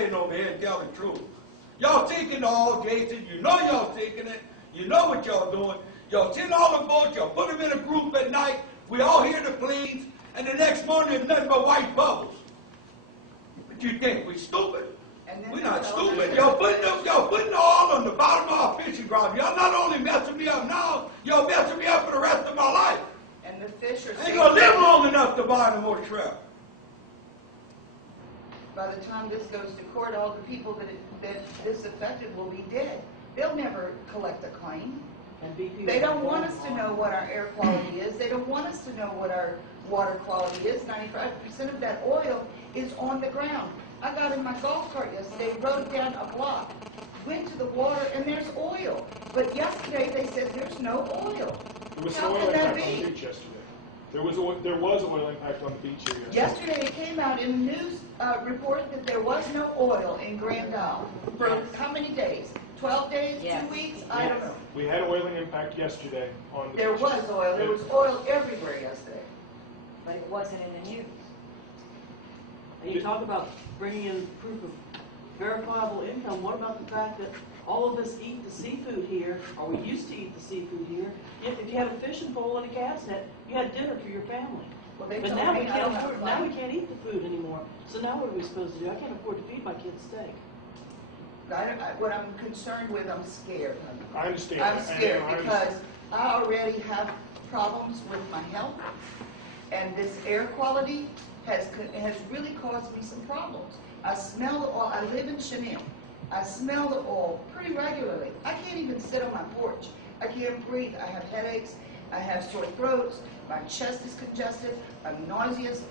over here and tell the truth. Y'all taking the all Jason, you know y'all taking it, you know what y'all doing. Y'all send all the boats, y'all put them in a group at night, we all hear the planes, and the next morning there's nothing but white bubbles. But you think we stupid? We're not stupid. Y'all putting the oil on the bottom of our fishing ground. Y'all not only messing me up now, y'all messing me up for the rest of my life. And the fish are ain't gonna live long enough to buy no more shrimp. By the time this goes to court, all the people that this affected will be dead. They'll never collect a claim. They don't want us to know what our air quality is. They don't want us to know what our water quality is. 95% of that oil is on the ground. I got in my golf cart yesterday, rode down a block, went to the water, and there's oil. But yesterday they said there's no oil. There was oil impact on the beach yesterday. There was oil impact on the beach here yesterday. Yesterday it came out in the news report that there was no oil in Grand Isle for how many days? 12 days? Yes. 2 weeks? I don't know. We had oiling impact yesterday on the There beach. was oil. There was oil everywhere yesterday. But it wasn't in the news. And you talk about bringing in proof of verifiable income. What about the fact that all of us eat the seafood here, or we used to eat the seafood here? If you had a fishing pole and a cast net, you had dinner for your family. Well, but now we can't afford. Now we can't eat the food anymore. So now what are we supposed to do? I can't afford to feed my kids steak. What I'm concerned with, I'm scared. I understand. I'm scared because I already have problems with my health, and this air quality has really caused me some problems. I smell the oil. I live in Chanel. I smell the oil pretty regularly. I can't even sit on my porch. I can't breathe. I have headaches. I have sore throats. My chest is congested. I'm nauseous.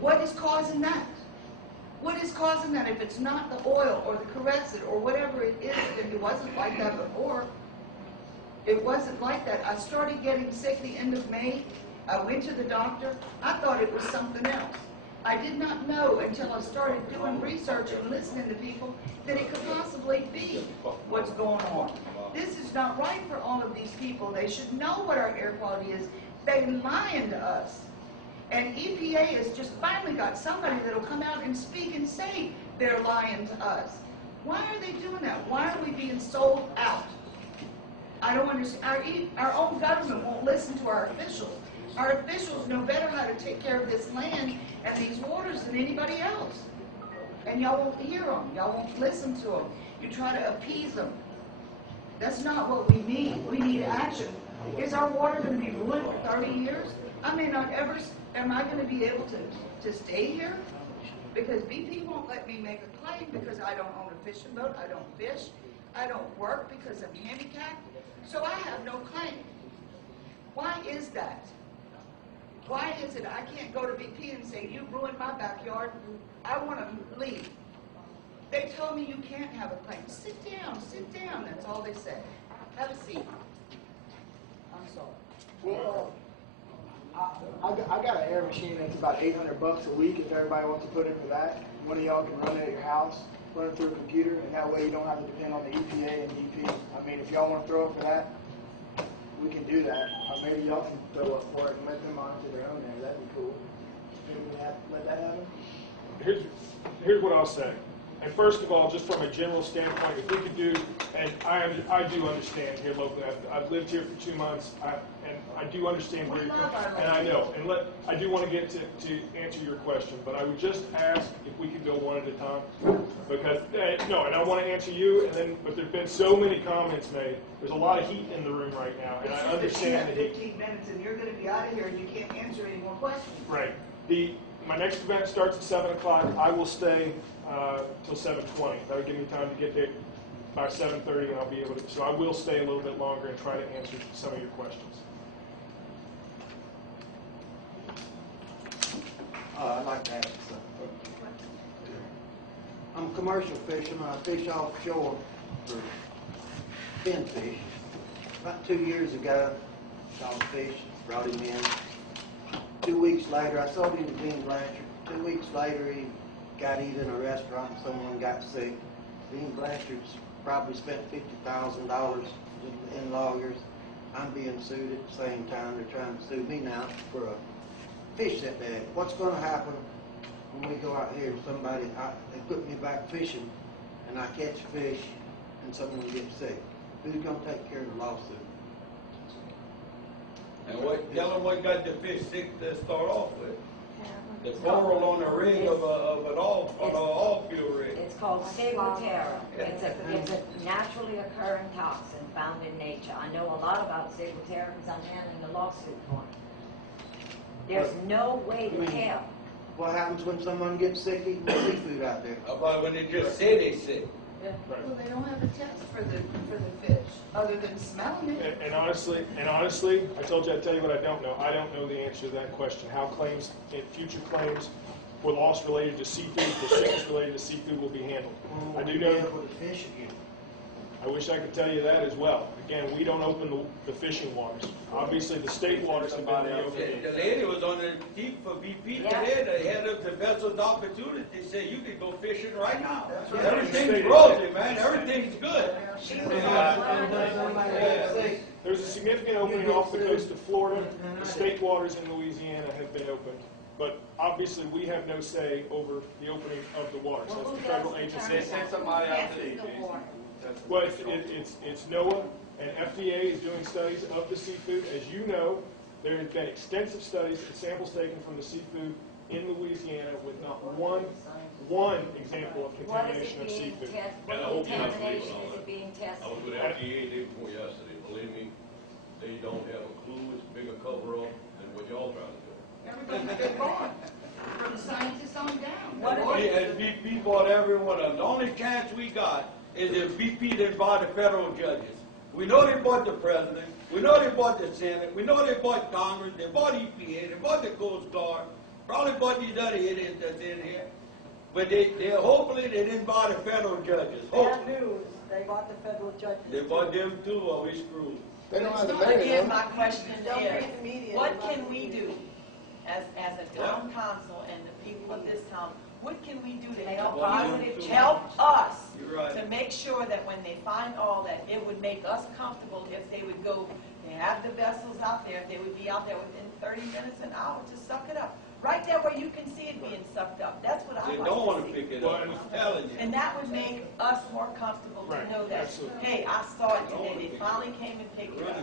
What is causing that? What is causing that? If it's not the oil or the Corexit or whatever it is, then it wasn't like that before. It wasn't like that. I started getting sick the end of May. I went to the doctor. I thought it was something else. I did not know until I started doing research and listening to people that it could possibly be what's going on. This is not right for all of these people. They should know what our air quality is. They're lying to us. And EPA has just finally got somebody that will come out and speak and say they're lying to us. Why are they doing that? Why are we being sold out? I don't understand. Our own government won't listen to our officials. Our officials know better how to take care of this land and these waters than anybody else. And y'all won't hear them. Y'all won't listen to them. You try to appease them. That's not what we need. We need action. Is our water going to be ruined for 30 years? I may not ever. Am I going to be able to stay here? Because BP won't let me make a claim because I don't own a fishing boat. I don't fish. I don't work because I'm handicapped. So I have no claim. Why is that? Why is it I can't go to BP and say, you ruined my backyard, I want to leave? They told me you can't have a claim. Sit down, that's all they said. Have a seat. I'm sorry. Well, I got an air machine that's about $800 a week if everybody wants to put in for that. One of y'all can run it at your house, run it through a computer, and that way you don't have to depend on the EPA and DP. I mean, if y'all want to throw up for that, we can do that. Or maybe y'all can throw up for it and let them monitor their own air. That'd be cool. Maybe we have let that happen. Here's what I'll say. And first of all, just from a general standpoint, if we could do, and I do understand here locally. I've lived here for 2 months, and I do understand where you're coming from. And I know, and I do want to get to answer your question, but I would just ask if we could go one at a time, because no, and I want to answer you, but there've been so many comments made. There's a lot of heat in the room right now, and I understand the heat. 15 minutes, and you're going to be out of here, and you can't answer any more questions. Right. My next event starts at 7 o'clock. I will stay till 7:20. That'll give me time to get there by 7:30, and I'll be able to. So I will stay a little bit longer and try to answer some of your questions. I'd like to ask something. I'm a commercial fisherman. I fish offshore for finfish. About 2 years ago, saw a fish, brought him in. 2 weeks later, I sold him to Dean Blanchard. 2 weeks later, he got eaten in a restaurant and someone got sick. Dean Blanchard's probably spent $50,000 in lawyers. I'm being sued at the same time. They're trying to sue me now for a fish setback. What's going to happen when we go out here, they put me back fishing, and I catch fish, and someone gets sick. Who's gonna take care of the lawsuit? And tell them what got the fish sick to start off with. The coral on the rig of an oil field rig. It's called Ciguatera. It's a naturally occurring toxin found in nature. I know a lot about Ciguatera because I'm handling a lawsuit for it. There's no way to tell. What happens when someone gets sick eating seafood out there? About when they just say they sick. Well, they don't have a test for the fish, other than smelling it. And honestly, I told you I'd tell you what I don't know. I don't know the answer to that question. How claims, future claims for loss related to seafood, for sickness related to seafood will be handled. I do know. With the fish again. I wish I could tell you that as well. Again, we don't open the fishing waters. Obviously, the state waters have been reopened. The lady was on the deep for BP today, the head of the vessel's opportunity. They said you can go fishing right now. Everything's rosy, man. Everything's good. There's a significant opening off the coast of Florida. The state waters in Louisiana have been opened. But obviously, we have no say over the opening of the waters. That's the federal agency. Send somebody out to eat. Well, it's NOAA, and FDA is doing studies of the seafood. As you know, there have been extensive studies and samples taken from the seafood in Louisiana with not one example of contamination of seafood. What contamination is it being tested? I was with FDA day before yesterday. Believe me, they don't have a clue. It's a bigger cover-up than what y'all trying to do. Everybody's been gone, from the scientists on down. And BP bought every one of them. The only chance we got is if BP didn't buy the federal judges. We know they bought the president. We know they bought the Senate. We know they bought Congress. They bought EPA. They bought the Coast Guard. Probably bought these other idiots that's in here. But they hopefully they didn't buy the federal judges. Bad news, they bought the federal judges. They bought them too, or we screwed. They don't have the money. Again, my question Don't is, read the media. what can we do as a town council and the people of this town, what can we do to help us You're right. to make sure that when they find all that, it would make us comfortable if they would go, they have the vessels out there, if they would be out there within 30 minutes, an hour to suck it up. Right there where you can see it being sucked up. That's what I They like don't want to to see. pick it up. I'm telling you. And that would make us more comfortable to Right, know that, absolutely. hey, I saw it today, they finally came and picked it up.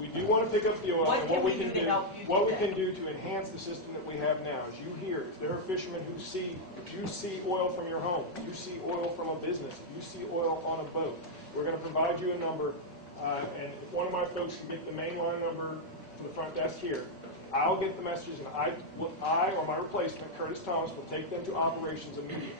We do want to pick up the oil, What and can what we we can do to do, help you what do we that? can do to enhance the system that we have now. As you hear, if there are fishermen who see, if you see oil from your home, if you see oil from a business, if you see oil on a boat, we're going to provide you a number, and if one of my folks can get the main line number from the front desk here, I'll get the messages, and I or my replacement, Curtis Thomas, will take them to operations immediately.